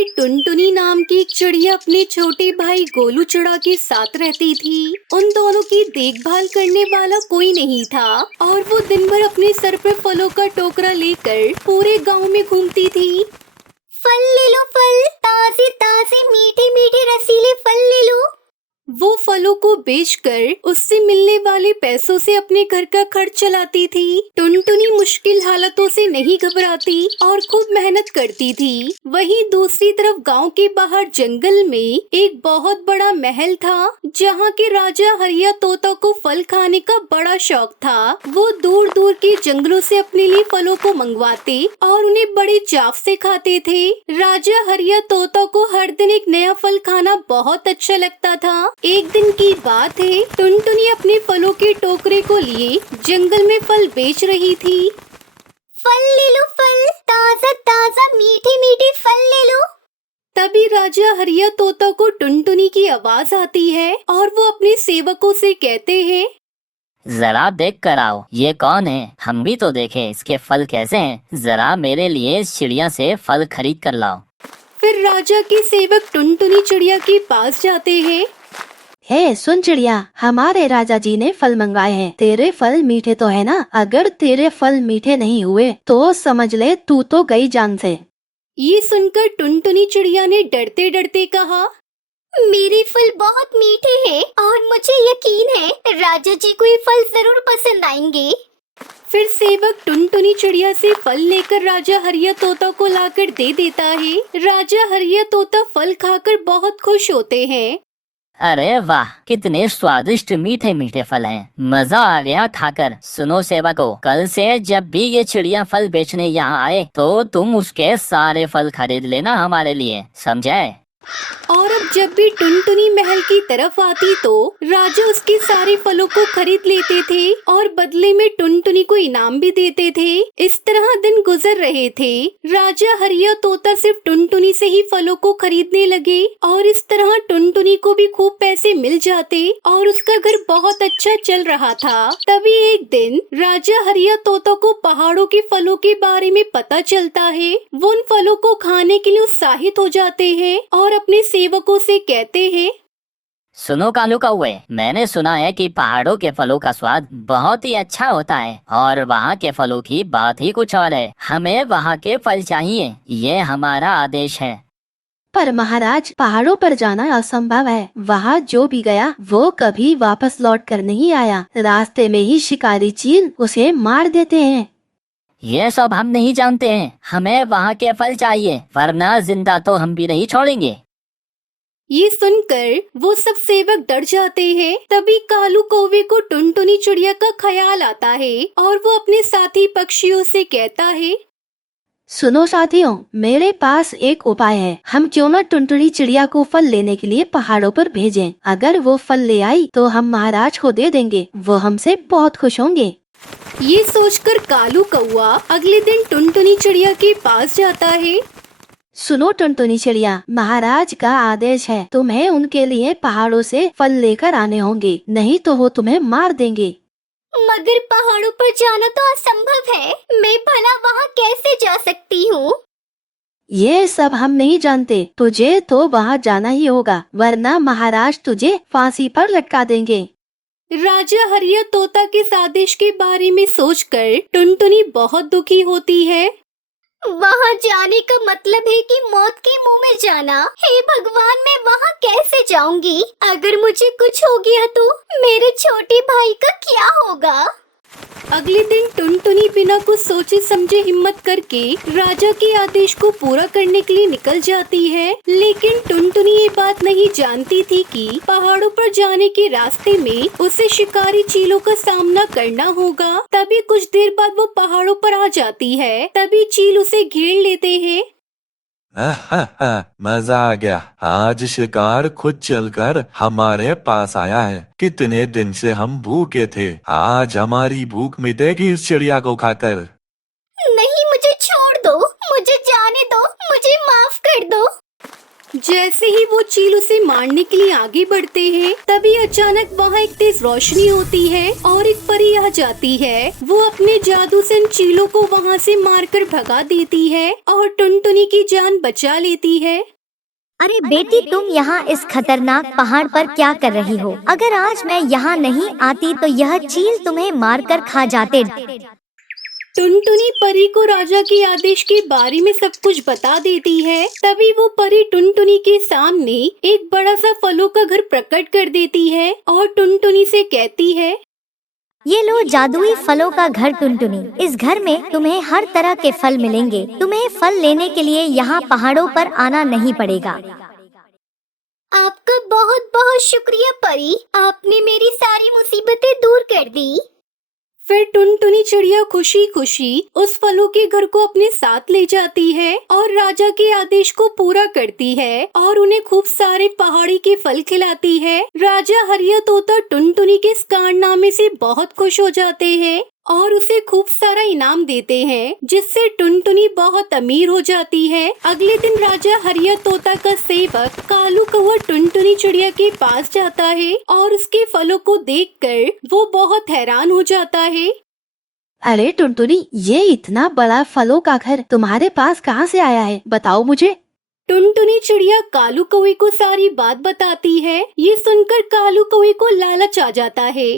में टुनटुनी नाम की एक चिड़िया अपने छोटे भाई गोलू चिड़ा के साथ रहती थी। उन दोनों की देखभाल करने वाला कोई नहीं था और वो दिन भर अपने सर पर फलों का टोकरा लेकर पूरे गांव में घूमती थी। फल ले लो फल, ताजे ताजे मीठे मीठे रसीले फल ले लो। वो फलों को बेचकर उससे मिलने वाले पैसों से अपने घर का खर्च चलाती थी। टुनटुनी मुश्किल हालातों से नहीं घबराती और खूब मेहनत करती थी। वहीं दूसरी तरफ गांव के बाहर जंगल में एक बहुत बड़ा महल था, जहां के राजा हरिया तोता को फल खाने का बड़ा शौक था। वो दूर दूर के जंगलों से अपने लिए फलों को मंगवाते और उन्हें बड़े चाव से खाते थे। राजा हरिया तोता को हर दिन एक नया फल खाना बहुत अच्छा लगता था। एक दिन की बात है, टुनटुनी अपने फलों के टोकरे को लिए जंगल में फल बेच रही थी। फल ले लो फल, ताजा ताजा मीठे मीठे फल ले लो। तभी राजा हरिया तोता को टुनटुनी की आवाज आती है और वो अपने सेवकों से कहते हैं, जरा देख कर आओ, ये कौन है? हम भी तो देखें इसके फल कैसे हैं। जरा मेरे लिए इस चिड़िया से फल खरीद कर लाओ। फिर राजा के सेवक टुनटुनी चिड़िया के पास जाते हैं। हे सुन चिड़िया, हमारे राजा जी ने फल मंगवाए हैं। तेरे फल मीठे तो है ना? अगर तेरे फल मीठे नहीं हुए तो समझ ले तू तो गई जान से। ये सुनकर टुनटुनी चिड़िया ने डरते डरते कहा, मेरे फल बहुत मीठे हैं और मुझे यकीन है राजा जी को ये फल जरूर पसंद आएंगे। फिर सेवक टुनटुनी चिड़िया से फल लेकर राजा हरिया तोता को लाकर दे देता है। राजा हरिया तोता फल खाकर बहुत खुश होते हैं। अरे वाह, कितने स्वादिष्ट मीठे मीठे फल हैं। मजा आ गया खाकर। सुनो सेवकों, कल से जब भी ये चिड़िया फल बेचने यहाँ आए तो तुम उसके सारे फल खरीद लेना हमारे लिए, समझे? और अब जब भी टुनटुनी महल की तरफ आती तो राजा उसके सारे फलों को खरीद लेते थे और बदले में टुनटुनी को इनाम भी देते थे। इस तरह दिन गुजर रहे थे। राजा हरिया तोता सिर्फ टुनटुनी से ही फलों को खरीदने लगे और इस तरह टुनटुनी को भी खूब पैसे मिल जाते और उसका घर बहुत अच्छा चल रहा था। तभी एक दिन राजा हरिया तोता को पहाड़ों के फलों के बारे में पता चलता है। वो उन फलों को खाने के लिए उत्साहित हो जाते हैं और अपने सेवकों से कहते हैं, सुनो कालू कौवे, मैंने सुना है कि पहाड़ों के फलों का स्वाद बहुत ही अच्छा होता है और वहाँ के फलों की बात ही कुछ और है। हमें वहाँ के फल चाहिए, ये हमारा आदेश है। पर महाराज, पहाड़ों पर जाना असंभव है। वहाँ जो भी गया वो कभी वापस लौट कर नहीं आया। रास्ते में ही शिकारी चील उसे मार देते हैं। ये सब हम नहीं जानते हैं। हमें वहाँ के फल चाहिए, वरना जिंदा तो हम भी नहीं छोड़ेंगे। ये सुनकर वो सब सेवक डर जाते हैं। तभी कालू कौवे को टुनटुनी चिड़िया का ख्याल आता है और वो अपने साथी पक्षियों से कहता है, सुनो साथियों, मेरे पास एक उपाय है। हम क्यों न टुनटुनी चिड़िया को फल लेने के लिए पहाड़ों पर भेजें। अगर वो फल ले आई तो हम महाराज को दे देंगे। वो हमसे बहुत खुश होंगे। ये सोचकर कालू कौवा अगले दिन टुनटुनी चिड़िया के पास जाता है। सुनो टुनटुनी चिड़िया, महाराज का आदेश है, तुम्हें उनके लिए पहाड़ों से फल लेकर आने होंगे, नहीं तो वो तुम्हें मार देंगे। मगर पहाड़ों पर जाना तो असंभव है। मैं भला वहाँ कैसे जा सकती हूँ? ये सब हम नहीं जानते। तुझे तो वहाँ जाना ही होगा, वरना महाराज तुझे फांसी पर लटका देंगे। राजा हरिया तोता के इस आदेश के बारे में सोचकर टुनटुनी बहुत दुखी होती है। वहाँ जाने का मतलब है कि मौत के मुंह में जाना। हे भगवान, मैं वहाँ कैसे जाऊंगी? अगर मुझे कुछ हो गया तो मेरे छोटे भाई का क्या होगा? अगले दिन टुनटुनी बिना कुछ सोचे समझे हिम्मत करके राजा के आदेश को पूरा करने के लिए निकल जाती है। लेकिन टुनटुनी ये बात नहीं जानती थी कि पहाड़ों पर जाने के रास्ते में उसे शिकारी चीलों का सामना करना होगा। तभी कुछ देर बाद वो पहाड़ों पर आ जाती है। तभी चील उसे घेर लेते हैं। मजा आ गया। आज शिकार खुद चलकर हमारे पास आया है। कितने दिन से हम भूखे थे। आज हमारी भूख मिटेगी इस चिड़िया को खाकर। नहीं, मुझे छोड़ दो, मुझे जाने दो, मुझे माफ कर दो। जैसे ही वो चील उसे मारने के लिए आगे बढ़ते हैं, तभी अचानक वहाँ एक तेज रोशनी होती है और एक परी आ जाती है। वो अपने जादू से इन चीलों को वहाँ से मारकर भगा देती है और टुनटुनी की जान बचा लेती है। अरे बेटी, तुम यहाँ इस खतरनाक पहाड़ पर क्या कर रही हो? अगर आज मैं यहाँ नहीं आती तो यह चील तुम्हें मारकर खा जाते। टुनटुनी परी को राजा के आदेश के बारे में सब कुछ बता देती है। तभी वो परी टुनटुनी के सामने एक बड़ा सा फलों का घर प्रकट कर देती है और टुनटुनी से कहती है, ये लो जादुई फलों का घर टुनटुनी। इस घर में तुम्हें हर तरह के फल मिलेंगे। तुम्हें फल लेने के लिए यहाँ पहाड़ों पर आना नहीं पड़ेगा। आपका बहुत बहुत शुक्रिया परी, आपने मेरी सारी मुसीबतें दूर कर दी। फिर टुनटुनी चिड़िया खुशी खुशी उस फलों के घर को अपने साथ ले जाती है और राजा के आदेश को पूरा करती है और उन्हें खूब सारे पहाड़ी के फल खिलाती है। राजा हरिया तोता टुनटुनी के इस कारनामे से बहुत खुश हो जाते हैं और उसे खूब सारा इनाम देते हैं, जिससे टुनटुनी बहुत अमीर हो जाती है। अगले दिन राजा हरिया तोता का सेवक कालू कौवा टुनटुनी चिड़िया के पास जाता है और उसके फलों को देखकर वो बहुत हैरान हो जाता है। अरे टुनटुनी, ये इतना बड़ा फलों का घर तुम्हारे पास कहाँ से आया है? बताओ मुझे। टुनटुनी चिड़िया कालू कौवे को सारी बात बताती है। ये सुनकर कालू कौवे को लालच आ जाता है।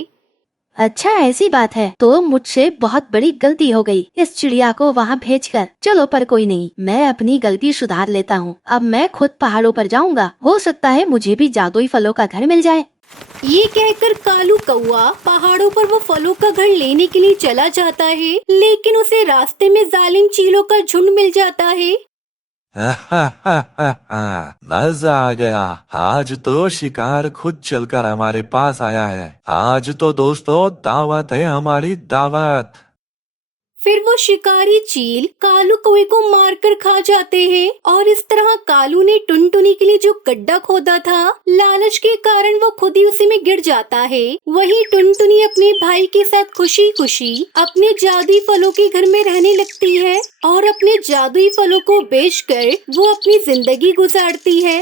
अच्छा, ऐसी बात है तो मुझसे बहुत बड़ी गलती हो गई इस चिड़िया को वहाँ भेजकर। चलो, पर कोई नहीं, मैं अपनी गलती सुधार लेता हूँ। अब मैं खुद पहाड़ों पर जाऊँगा। हो सकता है मुझे भी जादुई फलों का घर मिल जाए। ये कहकर कालू कौवा पहाड़ों पर वो फलों का घर लेने के लिए चला जाता है, लेकिन उसे रास्ते में जालिम चीलों का झुंड मिल जाता है। मजा आ गया। आज तो शिकार खुद चलकर हमारे पास आया है। आज तो दोस्तों दावत है, हमारी दावत। फिर वो शिकारी चील कालू कौवे को मारकर खा जाते हैं और इस तरह कालू ने टुनटुनी के लिए जो गड्ढा खोदा था, लालच के कारण वो खुद ही उसी में गिर जाता है। वहीं टुनटुनी अपने भाई के साथ खुशी खुशी अपने जादुई फलों के घर में रहने लगती है और अपने जादुई फलों को बेचकर वो अपनी जिंदगी गुजारती है।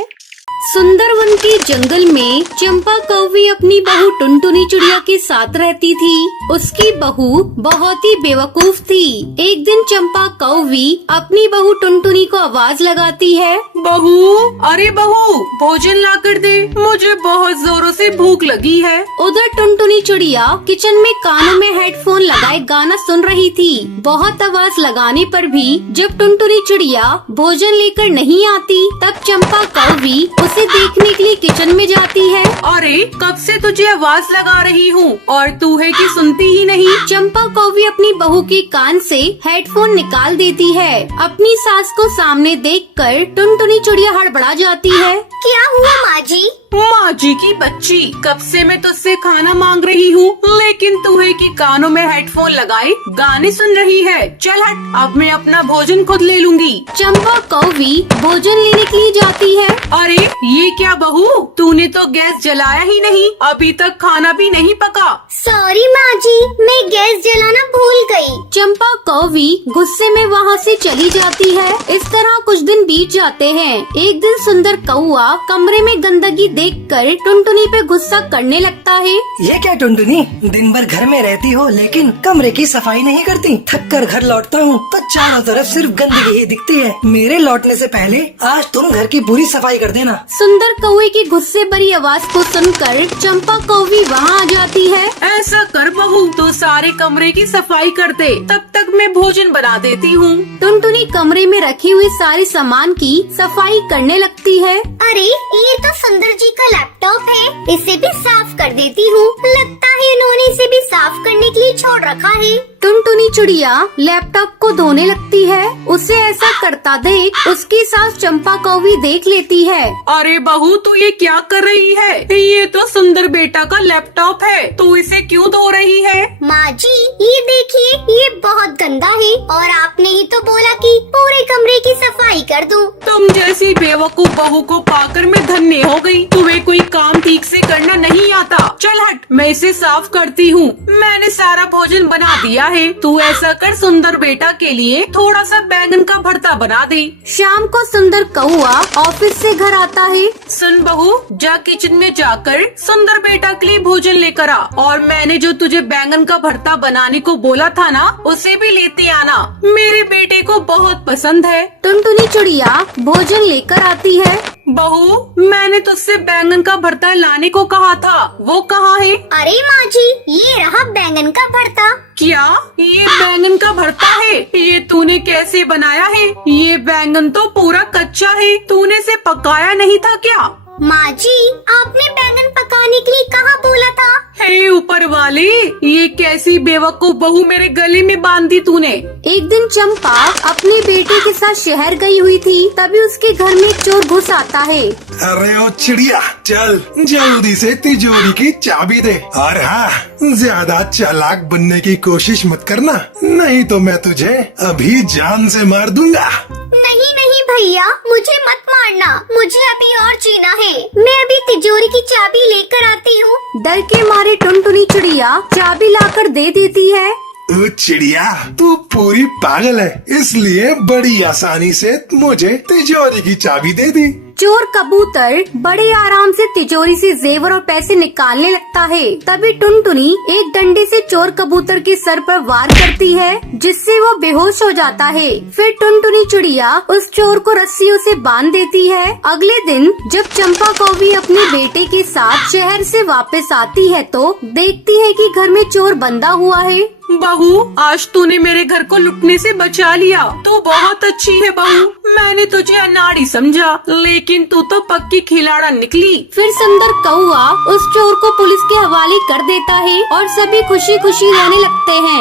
सुंदरवन के जंगल में चंपा कौवी अपनी बहू टुनटुनी चिड़िया के साथ रहती थी। उसकी बहू बहुत ही बेवकूफ थी। एक दिन चंपा कौवी अपनी बहू टुनटुनी को आवाज लगाती है, बहू, अरे बहू, भोजन ला कर दे, मुझे बहुत जोरों से भूख लगी है। उधर टुनटुनी चिड़िया किचन में कानों में हेडफोन लगाए गाना सुन रही थी। बहुत आवाज लगाने पर भी जब टुनटुनी चिड़िया भोजन लेकर नहीं आती, तब चंपा कौवी उसे देखने के लिए किचन में जाती है। अरे कब से तुझे आवाज लगा रही हूँ और तू है कि सुनती ही नहीं। चंपा कौवी अपनी बहू के कान से हेडफोन निकाल देती है। अपनी सास को सामने देखकर टुनटुनी चिड़िया हड़बड़ा जाती है। क्या हुआ माँ जी? माँ जी की बच्ची, कब से मैं तुझसे खाना मांग रही हूँ, लेकिन तू है कि कानों में हेडफोन लगाए गाने सुन रही है। चल हट, अब मैं अपना भोजन खुद ले लूंगी। चंपा कौवी भोजन लेने के लिए जाती है। अरे ये क्या बहू, तूने तो गैस जलाया ही नहीं, अभी तक खाना भी नहीं पका। सॉरी माँ जी, मैं गैस जलाना भूल गई। चंपा कौवी गुस्से में वहाँ से चली जाती है। इस तरह कुछ दिन बीत जाते हैं। एक दिन सुंदर कौआ कमरे में गंदगी देखकर टुनटुनी पे गुस्सा करने लगता है। ये क्या टुनटुनी, दिन भर घर में रहती हो लेकिन कमरे की सफाई नहीं करती। थक कर घर लौटता हूँ तो चारों तरफ सिर्फ गंदगी ही दिखती है। मेरे लौटने से पहले आज तुम घर की पूरी सफाई कर देना। सुंदर कौवे की गुस्से भरी आवाज को सुनकर चंपा कौवी वहाँ आ जाती है। ऐसा कर बहू, तो सारे कमरे की सफाई कर दे, तब तक मैं भोजन बना देती हूँ। टुनटुनी कमरे में रखे हुए सारे सामान की सफाई करने लगती है। अरे ये तो सुंदर जी का लैपटॉप है, इसे भी साफ कर देती हूँ। लगता है इन्होंने इसे भी साफ करने के लिए छोड़ रखा है। टुनटुनी चिड़िया लैपटॉप को धोने लगती है। उसे ऐसा करता देख उसकी सास चंपा कौवी देख लेती है। अरे बहू, तू ये क्या कर रही है? ये तो सुंदर बेटा का लैपटॉप है, तू इसे क्यों धो रही है? माँ जी ये देखिए, ये बहुत गंदा है और आपने ही तो बोला कि पूरे कमरे की सफाई कर दूं। तुम जैसी बेवकूफ बहू को पाकर मैं धन्य हो गई। तुम्हें कोई काम ठीक से करना नहीं आता। चल हट, मैं इसे साफ करती हूँ। मैंने सारा भोजन बना दिया है, तू ऐसा कर, सुंदर बेटा के लिए थोड़ा सा बैंगन का भरता बना दे। शाम को सुंदर कौआ ऑफिस से घर आता है। सुन बहू, जा किचन में जाकर सुंदर बेटा के लिए भोजन लेकर आ, और मैंने जो तुझे बैंगन का भरता बनाने को बोला था ना, उसे भी लेते आना, मेरे बेटे को बहुत पसंद है। टुनटुनी चिड़िया भोजन लेकर आती है। बहू, मैंने तुझसे बैंगन का भरता लाने को कहा था, वो कहाँ है? अरे माँ जी, ये रहा बैंगन का भरता। क्या ये बैंगन का भरता है? ये तूने कैसे बनाया है? ये बैंगन तो पूरा कच्चा है, तूने इसे पकाया नहीं था क्या? माँ जी, आपने बैंगन पकाने के लिए कहाँ बोला था? हे ऊपर वाले, ये कैसी बेवकूफ बहू मेरे गले में बांध दी तूने। एक दिन चंपा अपने बेटे के साथ शहर गई हुई थी, तभी उसके घर में एक चोर घुस आता है। अरे ओ चिड़िया, चल जल्दी से तिजोरी की चाबी दे, और हाँ, ज्यादा चालाक बनने की कोशिश मत करना, नहीं तो मैं तुझे अभी जान से मार दूंगा। नहीं नहीं भैया, मुझे मत मारना, मुझे अभी और जीना है। मैं अभी तिजोरी की चाबी लेकर आती हूँ। डर के मारे टुनटुनी चिड़िया चाबी लाकर दे देती है। ओ चिड़िया, तू पूरी पागल है, इसलिए बड़ी आसानी से मुझे तिजोरी की चाबी दे दी। चोर कबूतर बड़े आराम से तिजोरी से जेवर और पैसे निकालने लगता है। तभी टुनटुनी एक डंडे से चोर कबूतर के सर पर वार करती है, जिससे वो बेहोश हो जाता है। फिर टुनटुनी चिड़िया उस चोर को रस्सियों से बांध देती है। अगले दिन जब चंपा कौवी अपने बेटे के साथ शहर से वापस आती है तो देखती है कि घर में चोर बंधा हुआ है। बहू, आज तूने मेरे घर को लुटने से बचा लिया, तू बहुत अच्छी है बहू। मैंने तुझे अनाड़ी समझा, लेकिन तू तो पक्की खिलाड़ा निकली। फिर सुंदर कौआ उस चोर को पुलिस के हवाले कर देता है और सभी खुशी खुशी रहने लगते हैं।